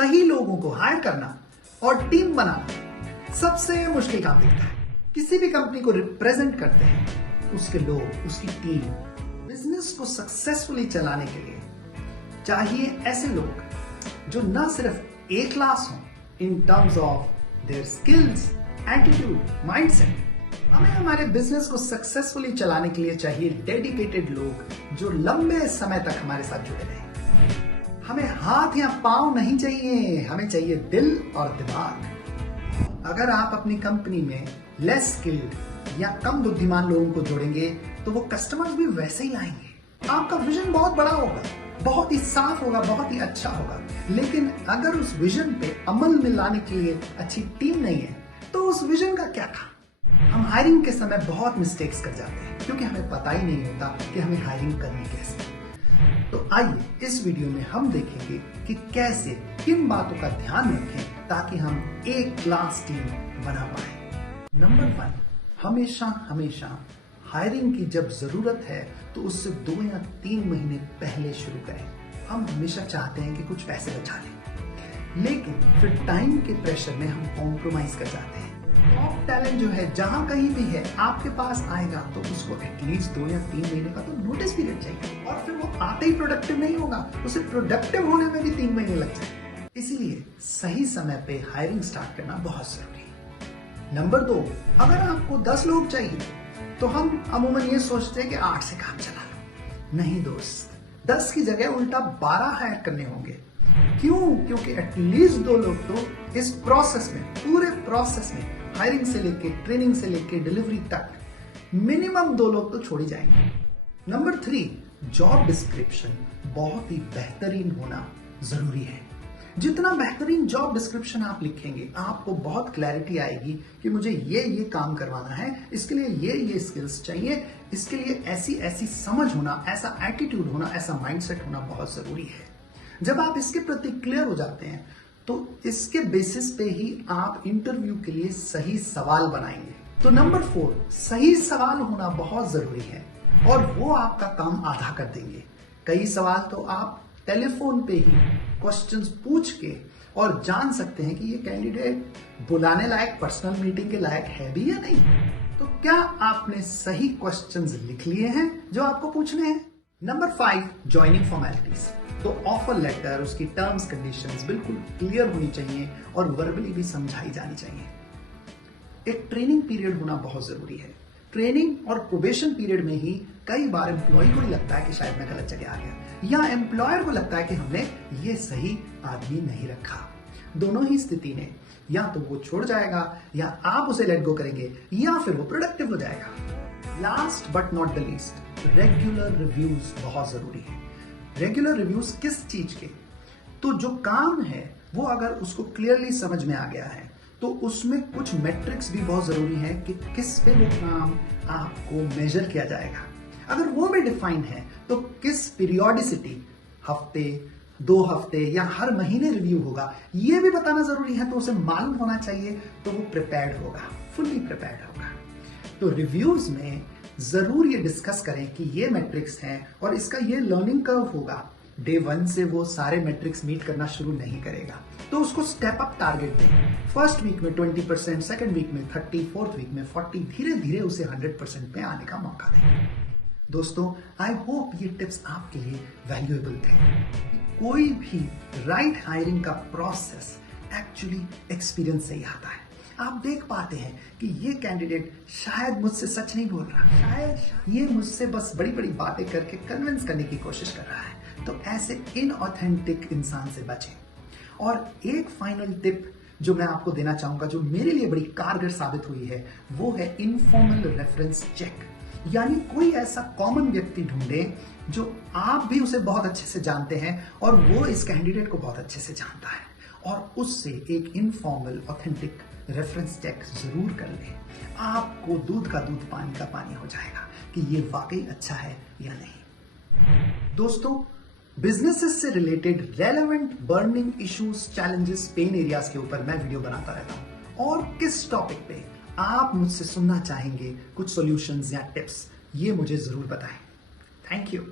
सही लोगों को हायर करना और टीम बनाना सबसे मुश्किल काम दिखता है। किसी भी कंपनी को रिप्रेजेंट करते हैं उसके लोग, उसकी टीम। बिजनेस को सक्सेसफुली चलाने के लिए चाहिए ऐसे लोग जो ना सिर्फ ए क्लास हों in terms of their skills, attitude, mindset. हमें हमारे बिजनेस को सक्सेसफुली चलाने के लिए चाहिए डेडिकेटेड लोग जो लंबे समय तक हमारे साथ जुड़े रहें। हमें हाथ या पांव नहीं चाहिए, हमें चाहिए दिल और दिमाग। अगर आप अपनी कंपनी में लेस स्किल्ड या कम बुद्धिमान लोगों को जोड़ेंगे तो वो कस्टमर्स भी वैसे ही लाएंगे। आपका विजन बहुत बड़ा होगा, बहुत ही साफ होगा, बहुत ही अच्छा होगा, लेकिन अगर उस विजन पे अमल में लाने के लिए अच्छी टीम नहीं है तो उस विजन का क्या था। हम हायरिंग के समय बहुत मिस्टेक्स कर जाते हैं क्योंकि हमें पता ही नहीं होता कि हमें हायरिंग करनी कैसे। तो आइए इस वीडियो में हम देखेंगे कि कैसे किन बातों का ध्यान रखें ताकि हम एक क्लास टीम बना पाए। नंबर 1, हमेशा हायरिंग की जब जरूरत है तो उससे 2 या 3 महीने पहले शुरू करें। हम हमेशा चाहते हैं कि कुछ पैसे बचा लें, लेकिन फिर टाइम के प्रेशर में हम कॉम्प्रोमाइज कर जाते हैं। टॉप टैलेंट जो है जहां कहीं भी है आपके पास आएगा तो उसको एटलीस्ट 2 या 3 महीने का तो नोटिस पीरियड चाहिए, और फिर वो आते ही प्रोडक्टिव नहीं होगा, उसे प्रोडक्टिव होने में भी 3 महीने लग जाए। इसीलिए सही समय पे हायरिंग स्टार्ट करना बहुत जरूरी है। नंबर 2, अगर आपको 10 लोग चाहिए तो हम अमूमन ये सोचते हैं कि 8 से काम चला लो। नहीं दोस्त, 10 की जगह उल्टा 12 हायर करने होंगे। क्यों? क्योंकि एटलीस्ट 2 लोग तो इस प्रोसेस में, पूरे प्रोसेस में, हायरिंग से लेके, ट्रेनिंग से लेके, डिलीवरी तक मिनिमम 2 लोग तो छोड़ ही जाएंगे। नंबर 3, जॉब डिस्क्रिप्शन बहुत ही बेहतरीन होना जरूरी है। जितना बेहतरीन जॉब डिस्क्रिप्शन आप लिखेंगे आपको बहुत क्लैरिटी आएगी कि मुझे ये काम करवाना है, इसके लिए ये स्किल्स चाहिए, इसके लिए ऐसी समझ होना, ऐसा एटीट्यूड होना, ऐसा माइंडसेट होना बहुत जरूरी है। जब आप इसके प्रति क्लियर हो जाते हैं तो इसके बेसिस पे ही आप इंटरव्यू के लिए सही सवाल बनाएंगे। तो नंबर 4, सही सवाल होना बहुत जरूरी है और वो आपका काम आधा कर देंगे। कई सवाल तो आप टेलीफोन पे ही क्वेश्चंस पूछ के और जान सकते हैं कि ये कैंडिडेट बुलाने लायक, पर्सनल मीटिंग के लायक है भी या नहीं। तो क्या आपने सही क्वेश्चंस लिख लिए हैं जो आपको पूछने हैं? Number 5, joining formalities. तो ऑफर लेटर, उसकी टर्म्स कंडीशंस बिल्कुल क्लियर होनी चाहिए और वर्बली भी समझाई जानी चाहिए। एक ट्रेनिंग पीरियड होना बहुत जरूरी है। ट्रेनिंग और प्रोबेशन पीरियड में ही कई बार एम्प्लॉय को ही लगता है कि शायद मैं गलत जगह आ गया, या एम्प्लॉयर को लगता है कि हमने ये सही आदमी नहीं रखा। दोनों ही स्थिति में या तो वो छोड़ जाएगा या आप उसे लेट गो करेंगे या फिर वो प्रोडक्टिव हो जाएगा। Last but not the least, regular reviews बहुत जरूरी है। रेगुलर रिव्यूज किस चीज के? तो जो काम है वो अगर उसको क्लियरली समझ में आ गया है तो उसमें कुछ मैट्रिक्स भी बहुत जरूरी है कि किस पे वो काम आपको मेजर किया जाएगा। अगर वो भी डिफाइन है तो किस पीरियोडिसिटी, हफ्ते, 2 हफ्ते या हर महीने रिव्यू होगा, ये भी बताना जरूरी है। तो उसे मालूम होना चाहिए, तो वो प्रिपेयर्ड होगा, फुल्ली प्रिपेयर्ड होगा। तो रिव्यूज में जरूर ये डिस्कस करें कि ये मैट्रिक्स हैं और इसका ये लर्निंग कर्व होगा। डे 1 से वो सारे मैट्रिक्स मीट करना शुरू नहीं करेगा, तो उसको स्टेप अप टारगेट दें। फर्स्ट वीक में 20%, सेकंड वीक में 30%, फोर्थ वीक में 40%, धीरे धीरे उसे 100% पे आने का मौका दें। दोस्तों, आई होप ये टिप्स आपके लिए वैल्यूएबल थे। कोई भी राइट हायरिंग का प्रोसेस एक्चुअली एक्सपीरियंस से ही आता है। आप देख पाते हैं कि ये कैंडिडेट शायद मुझसे सच नहीं बोल रहा, शायद ये मुझसे बस बड़ी बड़ी बातें करके कन्विंस करने की कोशिश कर रहा है। तो ऐसे इनऑथेंटिक इंसान से बचें। और एक फाइनल टिप जो मैं आपको देना चाहूंगा, जो मेरे लिए बड़ी कारगर साबित हुई है, वो है इनफॉर्मल रेफरेंस चेक। यानी कोई ऐसा कॉमन व्यक्ति ढूंढें जो आप भी उसे बहुत अच्छे से जानते हैं और वो इस कैंडिडेट को बहुत अच्छे से जानता है, और उससे एक इनफॉर्मल ऑथेंटिक रेफरेंस चेक जरूर कर लें। आपको दूध का दूध, पानी का पानी हो जाएगा कि ये वाकई अच्छा है या नहीं। दोस्तों, बिजनेसेस से related relevant burning issues, challenges, pain areas के ऊपर मैं वीडियो बनाता रहता हूं, और किस टॉपिक पे आप मुझसे सुनना चाहेंगे कुछ सॉल्यूशंस या टिप्स, ये मुझे जरूर बताएं। Thank you.